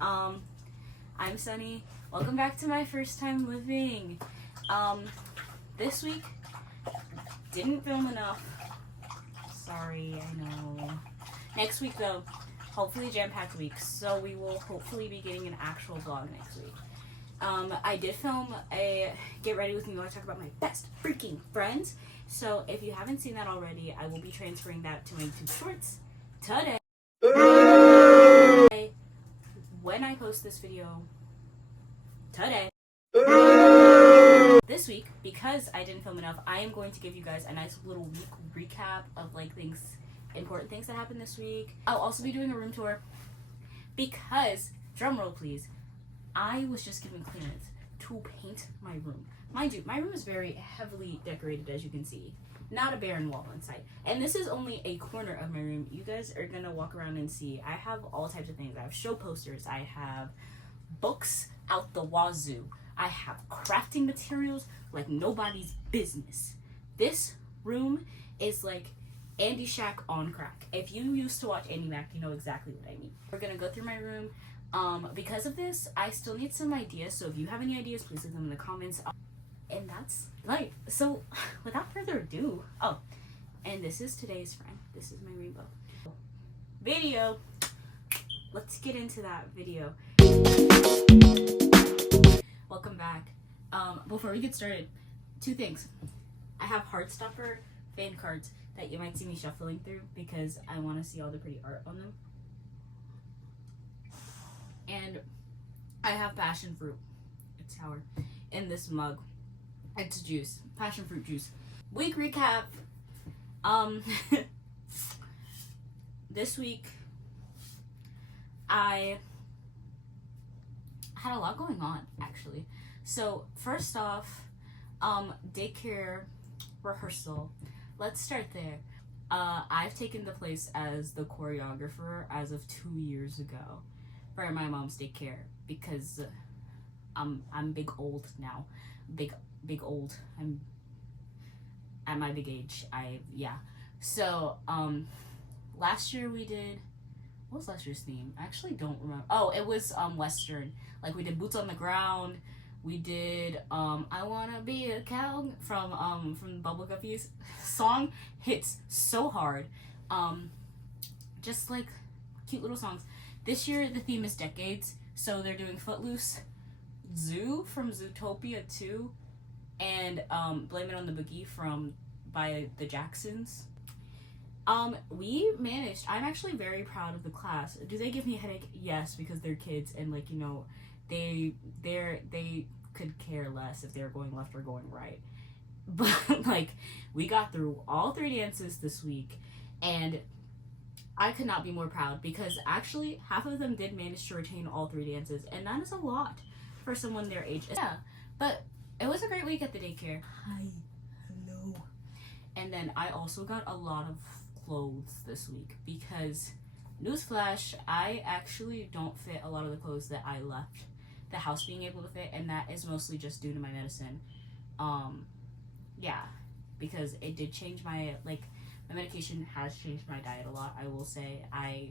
I'm Sunny. Welcome back to my first time living. This week, didn't film enough. Sorry, I know. Next week though, hopefully jam-packed week, so we will hopefully be getting an actual vlog next week. I did film a Get Ready With Me while I talk about my best freaking friends. So if you haven't seen that already, I will be transferring that to my YouTube shorts today. When I post this video today, this week, because I didn't film enough, I am going to give you guys a nice little week recap of like important things that happened this week. I'll also be doing a room tour because, drumroll please, I was just given clearance to paint my room. Mind you, my room is very heavily decorated, as you can see. Not a barren wall inside. And this is only a corner of my room. You guys are gonna walk around and see. I have all types of things. I have show posters. I have books out the wazoo. I have crafting materials like nobody's business. This room is like Andy Shack on crack. If you used to watch Andy Mac, you know exactly what I mean. We're gonna go through my room. Because of this, I still need some ideas, so if you have any ideas, please leave them in the comments. And that's life. So, without further ado, and this is today's friend. This is my rainbow video. Let's get into that video. Welcome back. Before we get started, two things. I have Heartstopper fan cards that you might see me shuffling through because I want to see all the pretty art on them. And I have passion fruit. It's sour. In this mug. It's juice. Passion fruit juice. Week recap. This week I had a lot going on, actually. So first off, daycare rehearsal. Let's start there. I've taken the place as the choreographer as of 2 years ago for my mom's daycare because I'm big old now. Big old. I'm at my big age. So last year we did, what was last year's theme? I actually don't remember. Oh, it was Western. Like we did Boots on the Ground. We did I Wanna Be a Cow from Bubble Guppies. Song hits so hard. Just like cute little songs. This year the theme is decades, so they're doing Footloose, Zoo from Zootopia 2, and Blame It on the Boogie by the Jacksons. We managed. I'm actually very proud of the class. Do they give me a headache? Yes, because they're kids and like, you know, they could care less if they're going left or going right. But like we got through all 3 dances this week and I could not be more proud because actually half of them did manage to retain all 3 dances, and that is a lot for someone their age. Yeah, but it was a great week at the daycare. Hi, hello. And then I also got a lot of clothes this week because, newsflash, I actually don't fit a lot of the clothes that I left the house being able to fit, and that is mostly just due to my medicine. Yeah, because it did change my medication has changed my diet a lot. I will say I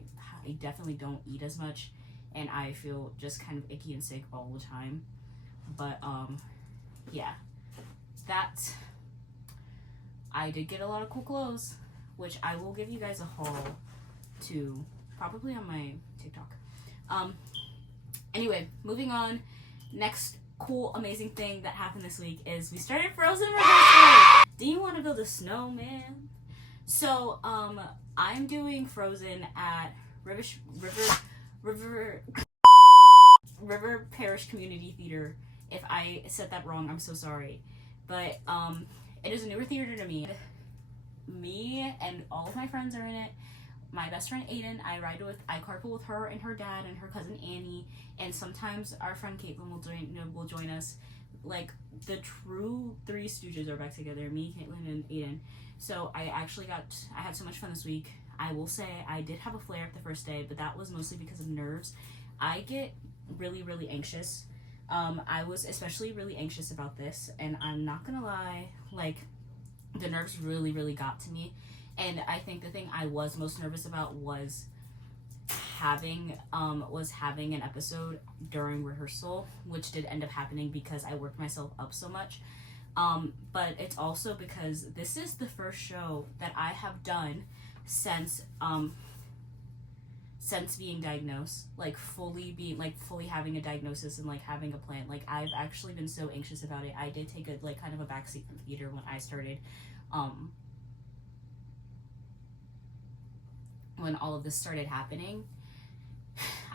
definitely don't eat as much and I feel just kind of icky and sick all the time. But yeah, I did get a lot of cool clothes, which I will give you guys a haul to probably on my TikTok. Anyway, moving on. Next cool amazing thing that happened this week is we started Frozen rehearsal. Do you want to build a snowman? So, I'm doing Frozen at River Parish Community Theater. If I said that wrong, I'm so sorry. But, it is a newer theater to me. Me and all of my friends are in it. My best friend Aiden, I carpool with her and her dad and her cousin Annie, and sometimes our friend Caitlin will join us. Like, the true 3 Stooges are back together, me, Caitlin, and Aiden. So I had so much fun this week. I will say I did have a flare-up the first day, but that was mostly because of nerves. I get really, really anxious. I was especially really anxious about this, and I'm not gonna lie, like, the nerves really, really got to me. And I think the thing I was most nervous about was having an episode during rehearsal, which did end up happening because I worked myself up so much. But it's also because this is the first show that I have done since being diagnosed, like fully having a diagnosis and like having a plan. Like I've actually been so anxious about it. I did take a like kind of a backseat from theater when I started, when all of this started happening.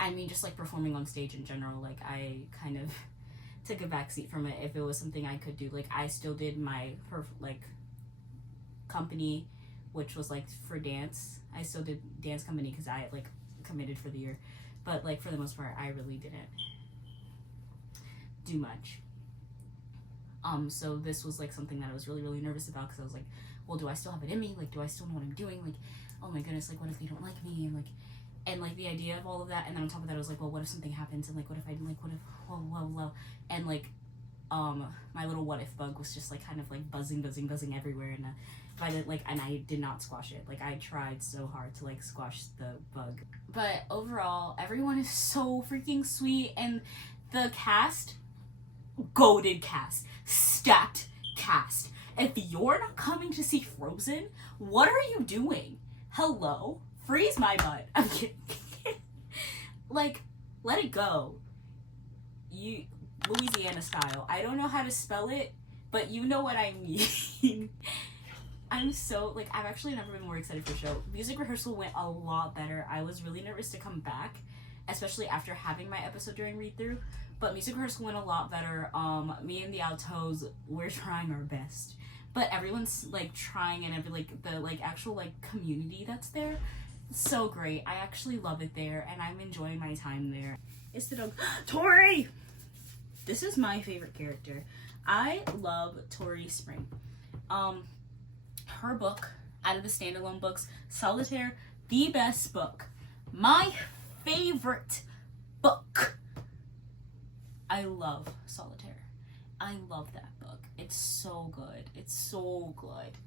I mean, just like performing on stage in general, like I kind of took a backseat from it. If it was something I could do, like I still did my company, which was like for dance. I still did dance company because I like committed for the year, but like for the most part I really didn't do much. So this was like something that I was really, really nervous about, because I was like, well, do I still have it in me? Like, do I still know what I'm doing? Like, oh my goodness, like what if they don't like me? And like the idea of all of that, and then on top of that I was like, well, what if something happens? And like what if I like, what if whoa, and like my little what if bug was just like kind of like buzzing everywhere, and and I did not squash it. Like I tried so hard to like squash the bug. But overall, everyone is so freaking sweet, and the cast, goated cast, stacked cast. If you're not coming to see Frozen, what are you doing? Hello? Freeze my butt. I'm kidding. Like, let it go. You Louisiana style. I don't know how to spell it, but you know what I mean. I'm so, like, I've actually never been more excited for the show. Music rehearsal went a lot better. I was really nervous to come back, especially after having my episode during read-through, but music rehearsal went a lot better. Me and the altos, we're trying our best, but everyone's, like, trying, and the, like, actual, like, community that's there, so great. I actually love it there, and I'm enjoying my time there. It's the dog, Tori! This is my favorite character. I love Tori Spring. Her book, out of the standalone books, Solitaire, the best book. My favorite book. I love Solitaire. I love that book. It's so good. It's so good.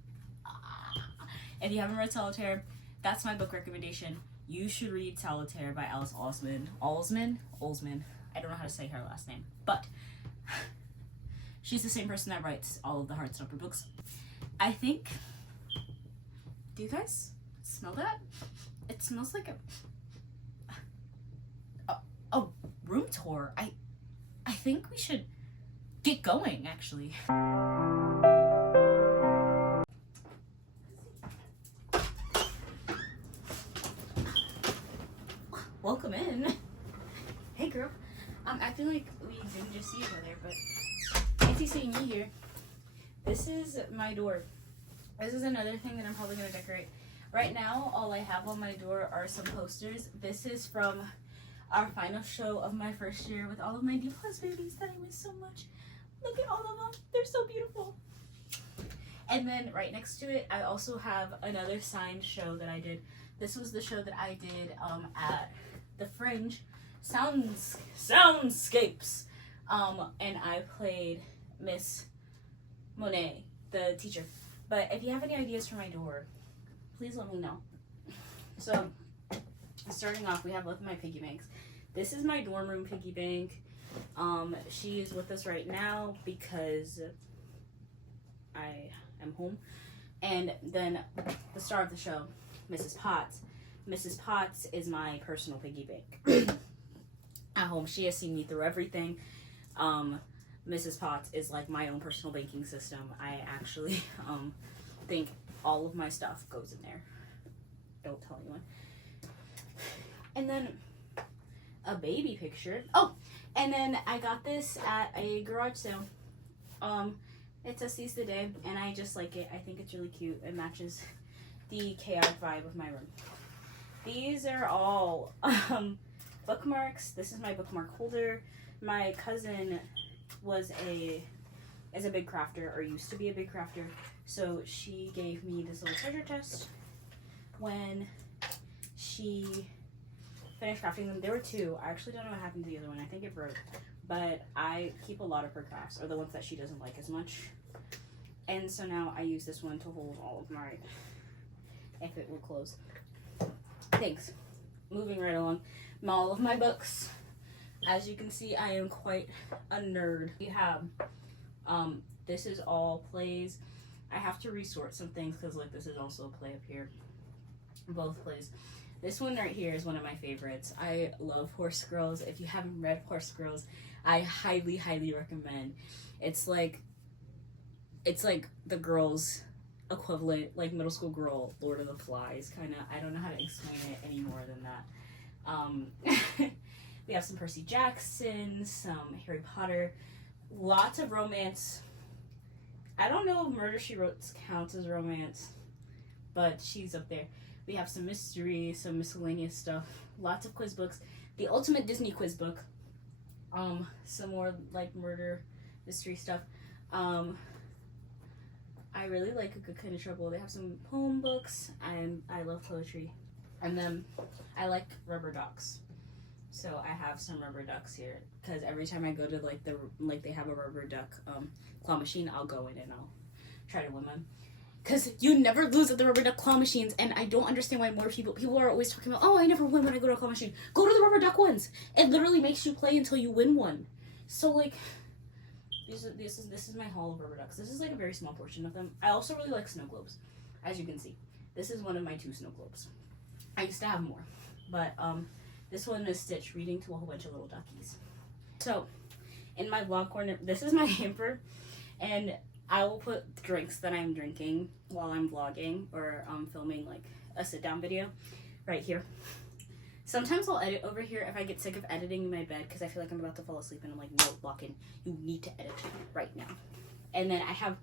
If you haven't read Solitaire, that's my book recommendation. You should read Solitaire by Alice Oseman. Olsman. I don't know how to say her last name, but she's the same person that writes all of the Heartstopper books. I think, do you guys smell that? It smells like a room tour. I think we should get going, actually. Welcome in. Hey girl. I'm acting like we didn't just see each other, but fancy seeing you here. This is my door. This is another thing that I'm probably going to decorate. Right now, all I have on my door are some posters. This is from our final show of my first year with all of my D+ babies that I miss so much. Look at all of them. They're so beautiful. And then right next to it, I also have another signed show that I did. This was the show that I did at the Fringe, Soundscapes. And I played Miss Monet, the teacher. But if you have any ideas for my door, please let me know. So, starting off, we have both of my piggy banks. This is my dorm room piggy bank. She is with us right now because I am home. And then the star of the show, Mrs. Potts. Mrs. Potts is my personal piggy bank. At home, she has seen me through everything. Mrs. Potts is like my own personal banking system. I actually think all of my stuff goes in there. Don't tell anyone. And then a baby picture. Oh, and then I got this at a garage sale. It's a Seize the Day, and I just like it. I think it's really cute. It matches the chaotic vibe of my room. These are all bookmarks. This is my bookmark holder. My cousin is a big crafter, or used to be a big crafter, so she gave me this little treasure chest when she finished crafting them. There were two. I actually don't know what happened to the other one. I think it broke, but I keep a lot of her crafts, or the ones that she doesn't like as much, and so now I use this one to hold all of my, if it will close. Thanks. moving right along, all of my books. As you can see, I am quite a nerd. We have, this is all plays. I have to resort some things because like this is also a play up here. Both plays. This one right here is one of my favorites. I love Horse Girls. If you haven't read Horse Girls, I highly, highly recommend. It's like the girls equivalent, like middle school girl, Lord of the Flies, kind of. I don't know how to explain it any more than that. We have some Percy Jackson, some Harry Potter, lots of romance. I don't know if Murder, She Wrote counts as romance, but she's up there. We have some mystery, some miscellaneous stuff, lots of quiz books, the ultimate Disney quiz book, some more like murder, mystery stuff. I really like A Good Kind of Trouble. They have some poem books, and I love poetry. And then I like rubber ducks. So I have some rubber ducks here because every time I go to like they have a rubber duck claw machine, I'll go in and I'll try to win them. Because you never lose at the rubber duck claw machines, and I don't understand why more people are always talking about, oh, I never win when I go to a claw machine. Go to the rubber duck ones. It literally makes you play until you win one. So like, this is my haul of rubber ducks. This is like a very small portion of them. I also really like snow globes, as you can see. This is one of my 2 snow globes. I used to have more, but this one is Stitch reading to a whole bunch of little duckies. So, in my vlog corner, this is my hamper, and I will put drinks that I'm drinking while I'm vlogging or filming like a sit-down video right here. Sometimes I'll edit over here if I get sick of editing in my bed because I feel like I'm about to fall asleep and I'm like, no, lock in. You need to edit right now. And then I have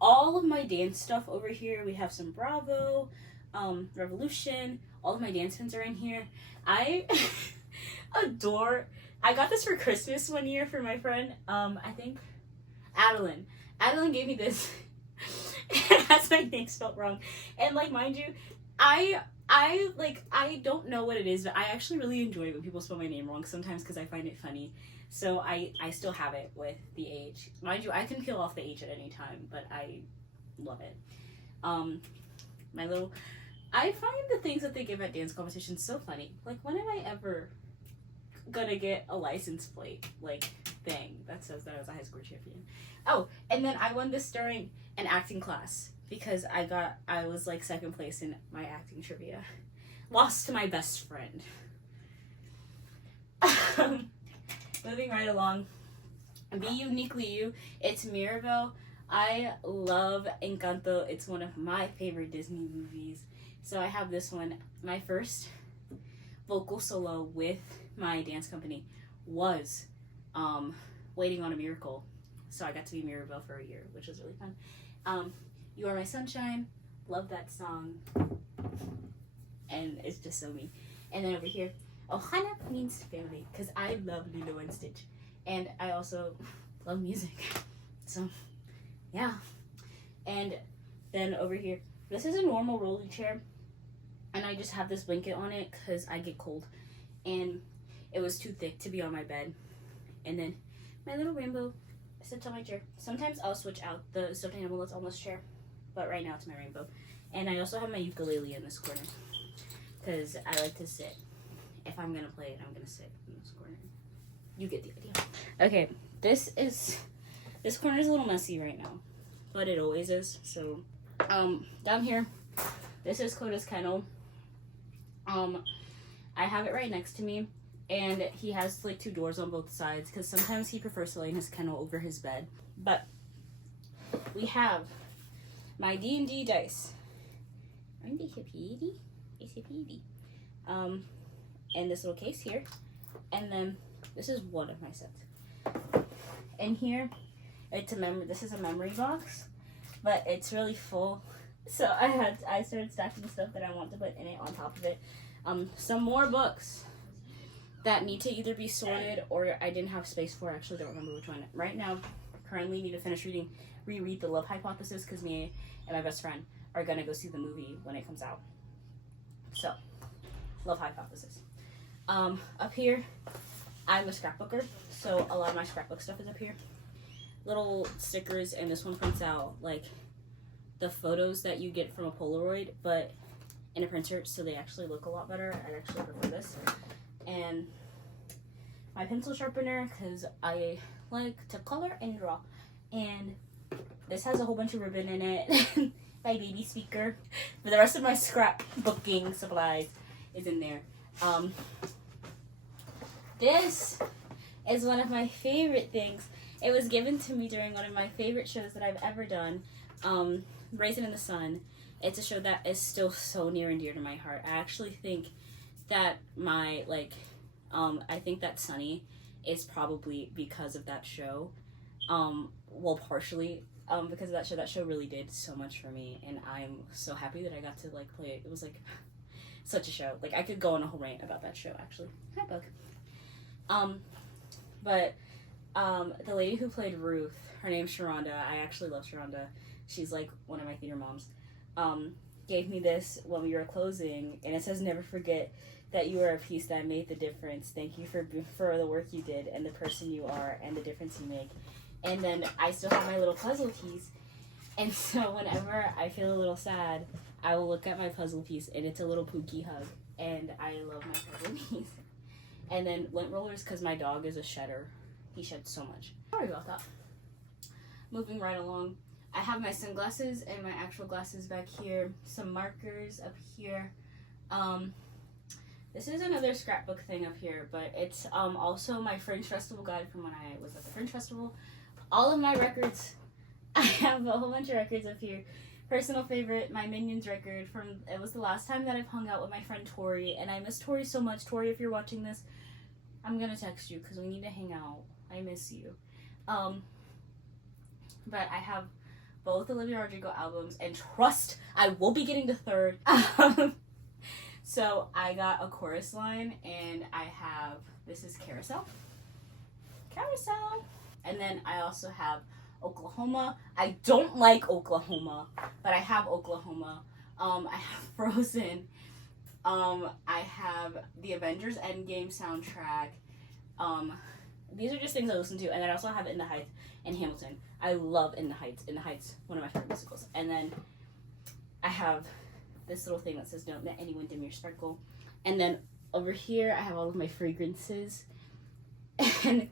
all of my dance stuff over here. We have some Bravo, Revolution. All of my dance pins are in here. I adore, I got this for Christmas one year for my friend, I think Adeline. Adeline gave me this. It has my name spelled wrong. And like, mind you, I don't know what it is, but I actually really enjoy when people spell my name wrong sometimes because I find it funny. So I still have it with the H. Mind you, I can peel off the H at any time, but I love it. I find the things that they give at dance competitions so funny. Like, when am I ever gonna get a license plate, like, thing that says that I was a high school champion? Oh, and then I won this during an acting class because I was like 2nd place in my acting trivia. Lost to my best friend. Moving right along. Be Uniquely You. It's Mirabel. I love Encanto. It's one of my favorite Disney movies. So I have this one. My first vocal solo with my dance company was Waiting on a Miracle. So I got to be Mirabel for a year, which was really fun. You Are My Sunshine. Love that song. And it's just so me. And then over here, Ohana means family, because I love Lilo and Stitch. And I also love music. So, yeah. And then over here, this is a normal rolly chair. And I just have this blanket on it because I get cold. And it was too thick to be on my bed. And then my little rainbow sits on my chair. Sometimes I'll switch out the stuffed animal that's on this chair. But right now it's my rainbow. And I also have my ukulele in this corner. Because I like to sit. If I'm going to play it, I'm going to sit in this corner. You get the idea. Okay, this corner is a little messy right now. But it always is. So, down here, this is Coda's kennel. I have it right next to me. And he has like 2 doors on both sides. Because sometimes he prefers to lay in his kennel over his bed. But we have my D&D dice. Aren't they hippie? It's hippie. And this little case here. And then this is one of my sets. And here, this is a memory box, but it's really full. So I started stacking stuff that I want to put in it on top of it. Some more books that need to either be sorted or I didn't have space for. I actually don't remember which one. Right now, currently need to finish reread The Love Hypothesis because me and my best friend are gonna go see the movie when it comes out. So, Love Hypothesis. Up here, I'm a scrapbooker, so a lot of my scrapbook stuff is up here. Little stickers, and this one prints out like the photos that you get from a Polaroid, but in a printer, so they actually look a lot better. I actually prefer this. And my pencil sharpener, because I like to color and draw. And this has a whole bunch of ribbon in it. My baby speaker. But the rest of my scrapbooking supplies is in there. This is one of my favorite things. It was given to me during one of my favorite shows that I've ever done, Raisin in the Sun. It's a show that is still so near and dear to my heart. I actually think that my, I think that Sunny is probably because of that show. Well, partially because of that show. That show really did so much for me, and I'm so happy that I got to, play it. It was, such a show. I could go on a whole rant about that show, actually. Hi, Bug. But the lady who played Ruth, her name's Sharonda. I actually love Sharonda. She's one of my theater moms. Gave me this when we were closing, and it says, "Never forget that you are a piece that made the difference. Thank you for the work you did and the person you are and the difference you make." And then I still have my little puzzle piece, and so whenever I feel a little sad, I will look at my puzzle piece, and it's a little Pookie hug, and I love my puzzle piece. And then lint rollers, because my dog is a shedder. He sheds so much. Sorry about that. Moving right along, I have my sunglasses and my actual glasses back here. Some markers up here. This is another scrapbook thing up here, but it's also my Fringe Festival guide from when I was at the Fringe Festival. All of my records. I have a whole bunch of records up here. Personal favorite, my Minions record it was the last time that I've hung out with my friend Tori, and I miss Tori so much. Tori, if you're watching this, I'm gonna text you because we need to hang out. I miss you. But I have both Olivia Rodrigo albums, and trust, I will be getting the third. So I got a chorus line, and I have, this is Carousel. And then I also have Oklahoma. I don't like Oklahoma, but I have Oklahoma. I have Frozen. I have the Avengers Endgame soundtrack. These are just things I listen to. And then I also have In the Heights and Hamilton. I love In the Heights. In the Heights, one of my favorite musicals. And then I have this little thing that says, "Don't let anyone dim your sparkle." And then over here, I have all of my fragrances. And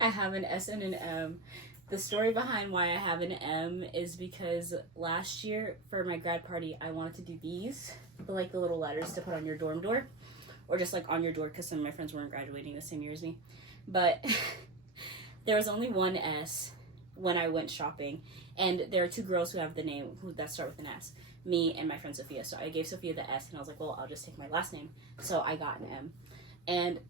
I have an S and an M. The story behind why I have an M is because last year for my grad party, I wanted to do these, the little letters to put on your dorm door, or just on your door, because some of my friends weren't graduating the same year as me. But there was only one S when I went shopping, and there are two girls who have the name that start with an S, me and my friend Sophia. So I gave Sophia the S, and I was like, well, I'll just take my last name. So I got an M. And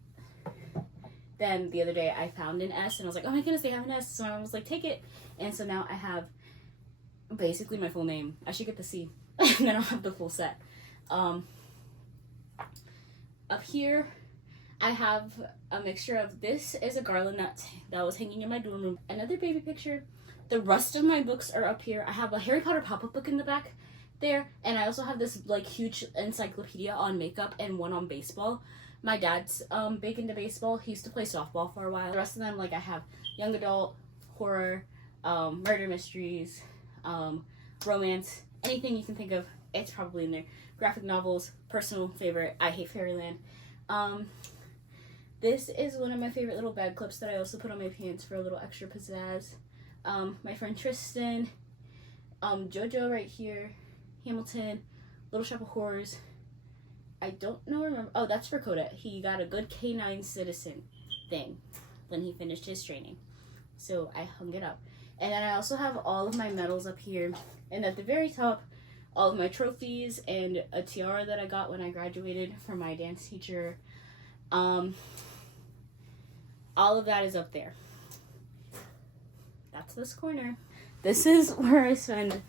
then the other day I found an S, and I was like, oh my goodness, they have an S. So I was like, take it. And so now I have basically my full name. I should get the C. And then I'll have the full set. Up here, I have a mixture of, this is a garland that was hanging in my dorm room. Another baby picture. The rest of my books are up here. I have a Harry Potter pop-up book in the back there. And I also have this huge encyclopedia on makeup and one on baseball. My dad's big into baseball. He used to play softball for a while. The rest of them, I have young adult, horror, murder mysteries, romance, anything you can think of, it's probably in there. Graphic novels, personal favorite, I Hate Fairyland. This is one of my favorite little bag clips that I also put on my pants for a little extra pizzazz. My friend Tristan, JoJo right here, Hamilton, Little Shop of Horrors. I don't remember. Oh, that's for Coda. He got a good K9 citizen thing when he finished his training. So I hung it up. And then I also have all of my medals up here. And at the very top, all of my trophies and a tiara that I got when I graduated from my dance teacher. All of that is up there. That's this corner. This is where I spend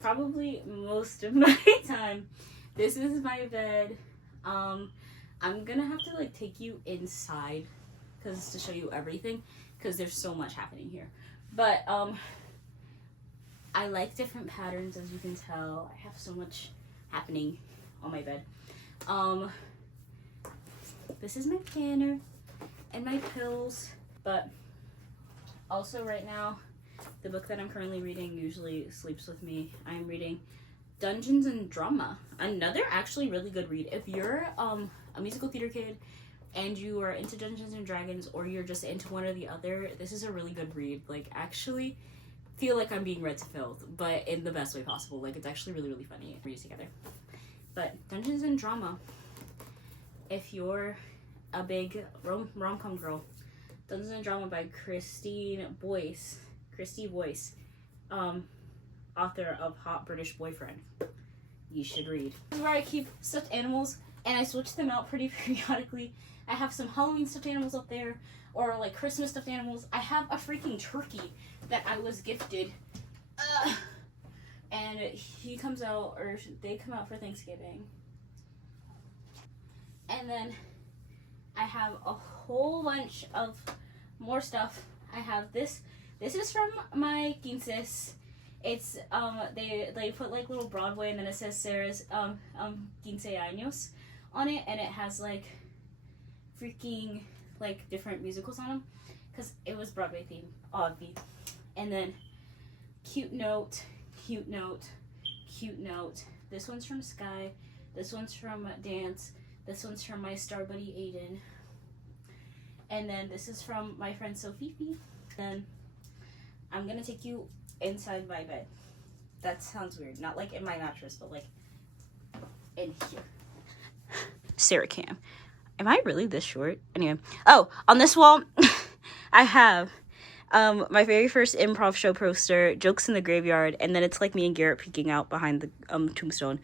probably most of my time. This is my bed. I'm gonna have to take you inside to show you everything, because there's so much happening here. But I like different patterns, as you can tell. I have so much happening on my bed. This is my planner and my pills. But also right now, the book that I'm currently reading usually sleeps with me. I'm reading Dungeons and Drama. Another actually really good read. If you're a musical theater kid and you are into Dungeons and Dragons, or you're just into one or the other, this is a really good read. Like, actually feel like I'm being read to filth, but in the best way possible. Like, it's actually really, really funny. Read it together. But Dungeons and Drama, if you're a big rom-com girl, Dungeons and Drama by Christy Boyce, author of Hot British Boyfriend. You should read. This is where I keep stuffed animals, and I switch them out pretty periodically. I have some Halloween stuffed animals up there, or like Christmas stuffed animals. I have a freaking turkey that I was gifted, and he comes out, or they come out for Thanksgiving. And then I have a whole bunch of more stuff. I have this. This is from my quinces. It's they put like little Broadway, and then it says Sarah's quince años on it, and it has like freaking like different musicals on them, because it was Broadway theme, obvi. And then cute note. This one's from Sky. This one's from Dance. This one's from my star buddy Aiden. And then this is from my friend Sophie. Then I'm gonna take you inside my bed. That sounds weird. Not like in my mattress, but like in here. Sarah Cam. Am I really this short? Anyway. Oh, on this wall, I have my very first improv show poster, Jokes in the Graveyard, and then it's like me and Garrett peeking out behind the tombstone.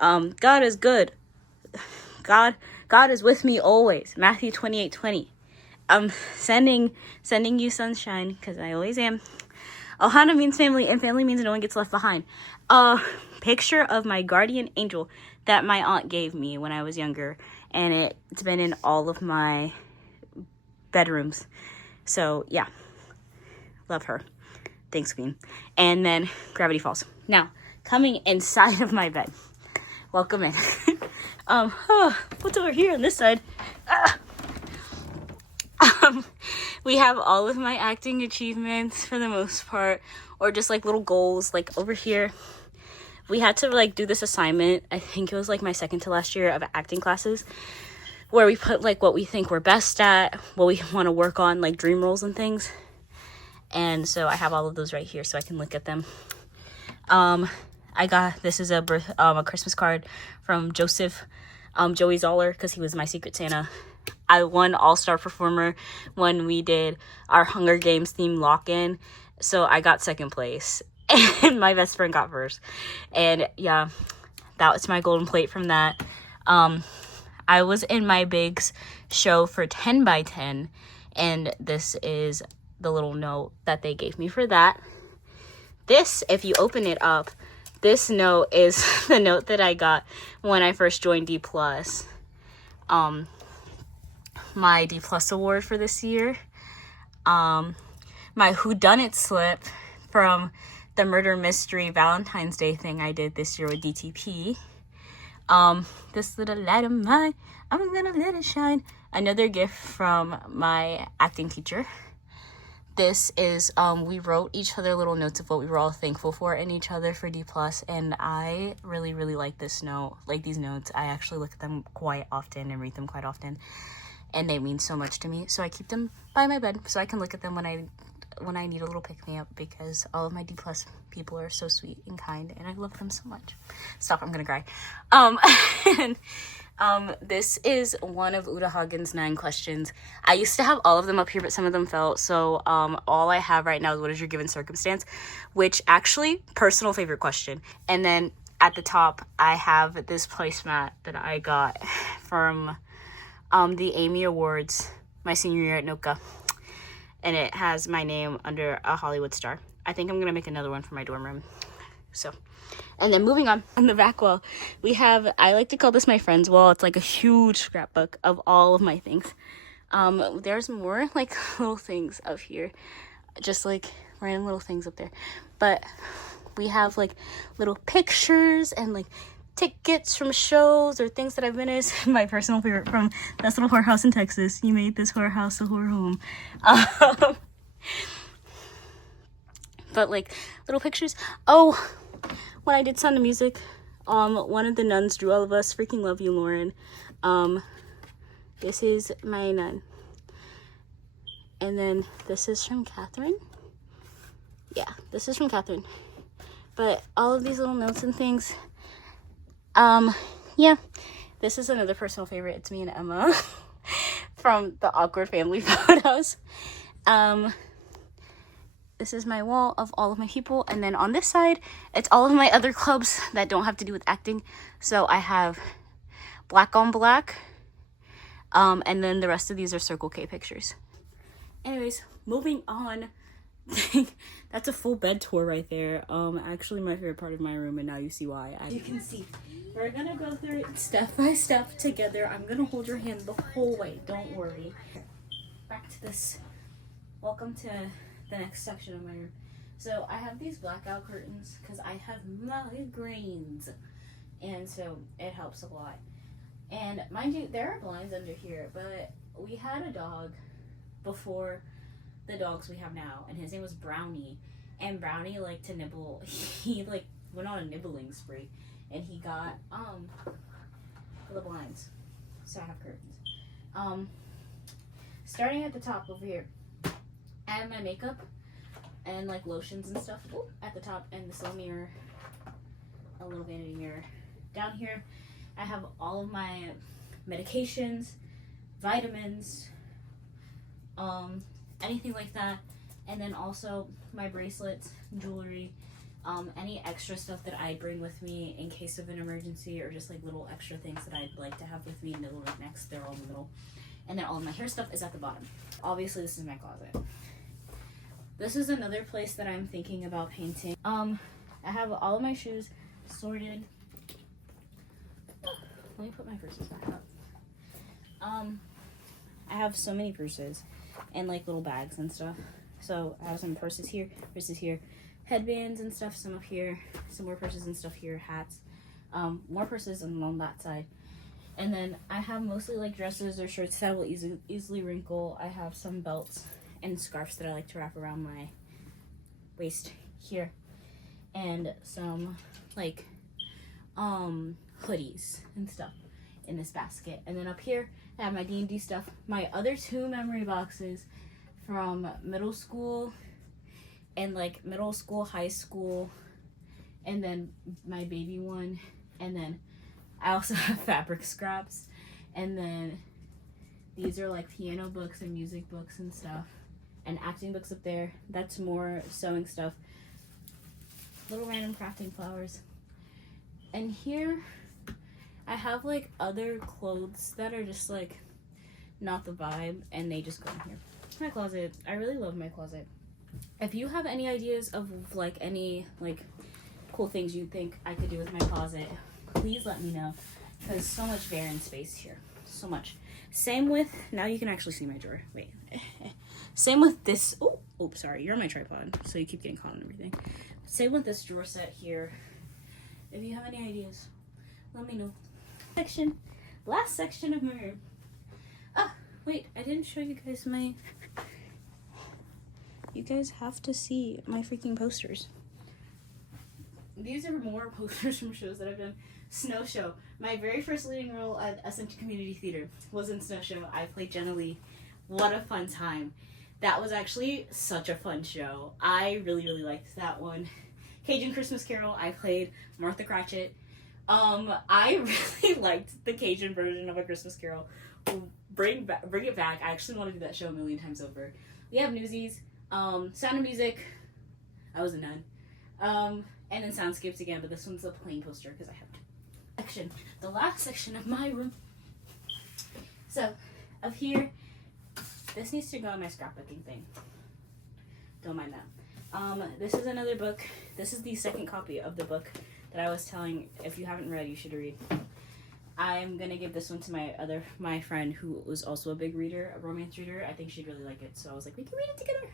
God is good. God is with me always. Matthew 28:20. I'm sending you sunshine, because I always am. Ohana means family, and family means no one gets left behind. A picture of my guardian angel that my aunt gave me when I was younger, and it's been in all of my bedrooms. So, yeah. Love her. Thanks, Queen. And then Gravity Falls. Now, coming inside of my bed. Welcome in. What's over here on this side? We have all of my acting achievements for the most part, or just like little goals. Like over here, we had to like do this assignment. I think it was like my second to last year of acting classes, where we put like what we think we're best at, what we want to work on, like dream roles and things. And so I have all of those right here so I can look at them. This is a Christmas card from Joey Zoller, because he was my Secret Santa. I won All-Star Performer when we did our Hunger Games theme lock-in, so I got second place, and my best friend got first. And yeah, that was my golden plate from that. I was in my Biggs show for 10 by 10, and this is the little note that they gave me for that. This, if you open it up, this note is the note that I got when I first joined D+. My D+ award for this year. My whodunit slip from the murder mystery Valentine's Day thing I did this year with DTP. This little light of mine, I'm gonna let it shine. Another gift from my acting teacher. This is, we wrote each other little notes of what we were all thankful for in each other for D+, and I really, really like this note, like these notes. I actually look at them quite often and read them quite often, and they mean so much to me. So I keep them by my bed so I can look at them when I need a little pick-me-up, because all of my D+ people are so sweet and kind, and I love them so much. Stop, I'm gonna cry. This is one of Uta Hagen's 9 questions. I used to have all of them up here, but some of them fell. So, all I have right now is what is your given circumstance, which actually, personal favorite question. And then at the top, I have this placemat that I got from, the Amy Awards, my senior year at NOCA. And it has my name under a Hollywood star. I think I'm gonna make another one for my dorm room. So, and then moving on the back wall, we have, I like to call this my friend's wall. It's like a huge scrapbook of all of my things. There's more like little things up here, just like random little things up there. But we have like little pictures and like tickets from shows or things that I've been in. My personal favorite from Best Little Whorehouse in Texas. You made this whorehouse a whore home. But like little pictures. Oh, when I did Sound of Music, One of the nuns drew all of us. Freaking love you, Lauren. This is my nun. And then this is from Catherine. Yeah, this is from Catherine. But all of these little notes and things. Yeah. This is another personal favorite. It's me and Emma from the awkward family photos. This is my wall of all of my people. And then on this side, it's all of my other clubs that don't have to do with acting. So I have Black on Black. And then the rest of these are Circle K pictures. Anyways, moving on. That's a full bed tour right there. Actually my favorite part of my room, and now you see why. You can see. We're gonna go through it step by step together. I'm gonna hold your hand the whole way. Don't worry. Back to this. Welcome to the next section of my room. So I have these blackout curtains because I have migraines, and so it helps a lot. And mind you, there are blinds under here, but we had a dog before the dogs we have now, and his name was Brownie. And Brownie liked to nibble. He like went on a nibbling spree, and he got the blinds. So I have curtains. Starting at the top over here, I have my makeup and like lotions and stuff at the top, and this little mirror, a little vanity mirror. Down here, I have all of my medications, vitamins, anything like that, and then also my bracelets, jewelry, any extra stuff that I bring with me in case of an emergency, or just like little extra things that I'd like to have with me. Middle right next, they're all in the middle, and then all of my hair stuff is at the bottom. Obviously, this is my closet. This is another place that I'm thinking about painting. I have all of my shoes sorted. Let me put my purses back up. I have so many purses and like little bags and stuff. So I have some purses here, headbands and stuff, some up here, some more purses and stuff here, hats, more purses on that side. And then I have mostly like dresses or shirts that will easily wrinkle. I have some belts and scarves that I like to wrap around my waist here, and some like hoodies and stuff in this basket. And then up here I have my D&D stuff, my other 2 memory boxes from middle school and like middle school, high school, and then my baby one, and then I also have fabric scraps, and then these are like piano books and music books and stuff, and acting books up there. That's more sewing stuff, little random crafting flowers. And here I have like other clothes that are just like not the vibe, and they just go in here. My closet. I really love my closet. If you have any ideas of like any like cool things you think I could do with my closet, please let me know, because so much barren space here. So much. Same with, now you can actually see my drawer. Wait. Same with this. Oh, sorry. You're on my tripod, so you keep getting caught on everything. Same with this drawer set here. If you have any ideas, let me know. Last section of my room. Ah, wait, I didn't show you guys my... You guys have to see my freaking posters. These are more posters from shows that I've done. Snow Show. My very first leading role at SMT Community Theater was in Snow Show. I played Jenna Lee. What a fun time. That was actually such a fun show. I really, really liked that one. Cajun Christmas Carol, I played Martha Cratchit. I really liked the Cajun version of A Christmas Carol. Bring it back. I actually want to do that show a million times over. We have Newsies, Sound of Music. I was a nun. And then Soundscapes again, but this one's a plain poster because I have section. The last section of my room. So, up here, this needs to go in my scrapbooking thing. Don't mind that. This is another book. This is the second copy of the book that I was telling, if you haven't read, you should read. I'm gonna give this one to my friend who was also a big reader, a romance reader. I think she'd really like it, so I was like, we can read it together.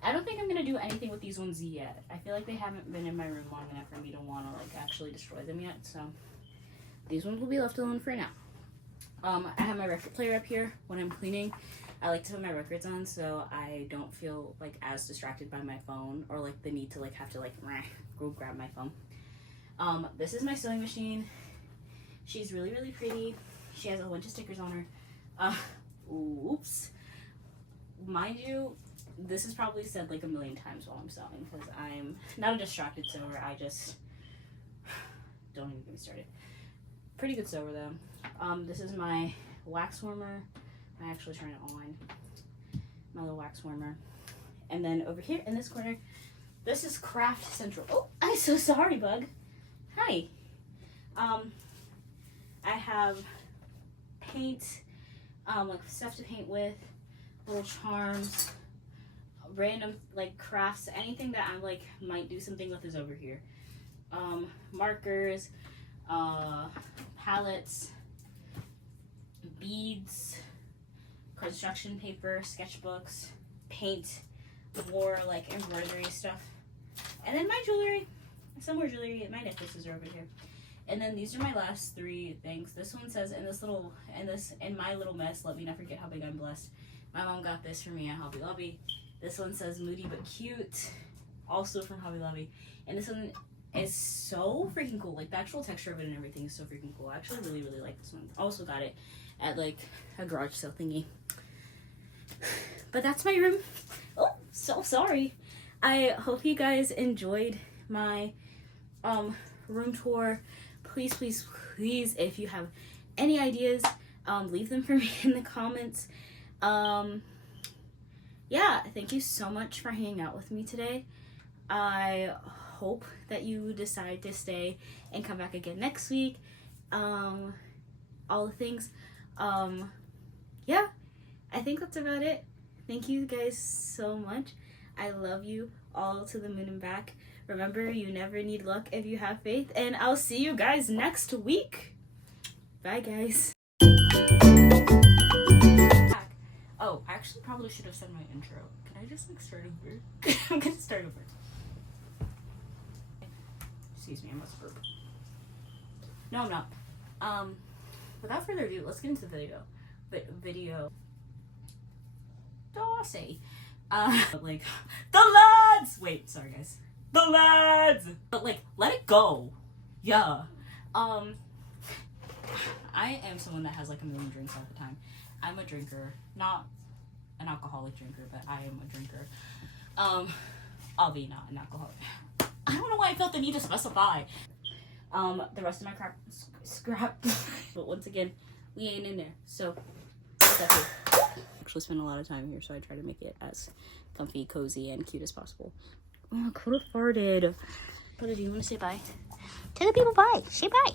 I don't think I'm gonna do anything with these ones yet. I feel like they haven't been in my room long enough for me to want to like actually destroy them yet, so these ones will be left alone for now. I have my record player up here when I'm cleaning. I like to put my records on so I don't feel like as distracted by my phone or like the need to like have to like go grab my phone. This is my sewing machine. She's really, really pretty. She has a bunch of stickers on her. Oops. Mind you, this is probably said like a million times while I'm sewing because I'm not a distracted sewer. I just don't even get me started. Pretty good sewer though. This is my wax warmer. I actually turn it on. My little wax warmer. And then over here in this corner, this is Craft Central. Oh, I'm so sorry, Bug. Hi. I have paint, like stuff to paint with, little charms, random like crafts, anything that I'm like might do something with is over here. Markers, palettes, beads, construction paper, sketchbooks, paint, more like embroidery stuff, and then my jewelry, some more jewelry. My necklaces are over here. And then these are my last three things. This one says, in my little mess, let me not forget how big I'm blessed. My mom got this for me at Hobby Lobby. This one says moody but cute, also from Hobby Lobby. And this one is so freaking cool. Like the actual texture of it and everything is so freaking cool. I actually really, really like this one. Also got it at like a garage sale thingy. But that's my room. Oh, so sorry. I hope you guys enjoyed my room tour. Please, please, please, if you have any ideas, leave them for me in the comments. Yeah, thank you so much for hanging out with me today. I hope that you decide to stay and come back again next week. All the things. Yeah, I think that's about it. Thank you guys so much. I love you all to the moon and back. Remember, you never need luck if you have faith, and I'll see you guys next week. Bye, guys. Oh, I actually probably should have said my intro. Can I just like start over? I'm gonna start over. Excuse me, I must burp. No, I'm not. Without further ado, let's get into the video. Dawsey. Like, the lads! Wait, sorry guys. The lads! But like, let it go. Yeah. I am someone that has like a million drinks all the time. I'm a drinker. Not an alcoholic drinker, but I am a drinker. I'll be not an alcoholic. I don't know why I felt the need to specify. The rest of my scrap. But once again, we ain't in there. So, that's it. Actually spend a lot of time here, so I try to make it as comfy, cozy, and cute as possible. Oh, I could have farted. But do you want to say bye? Tell the people bye. Say bye.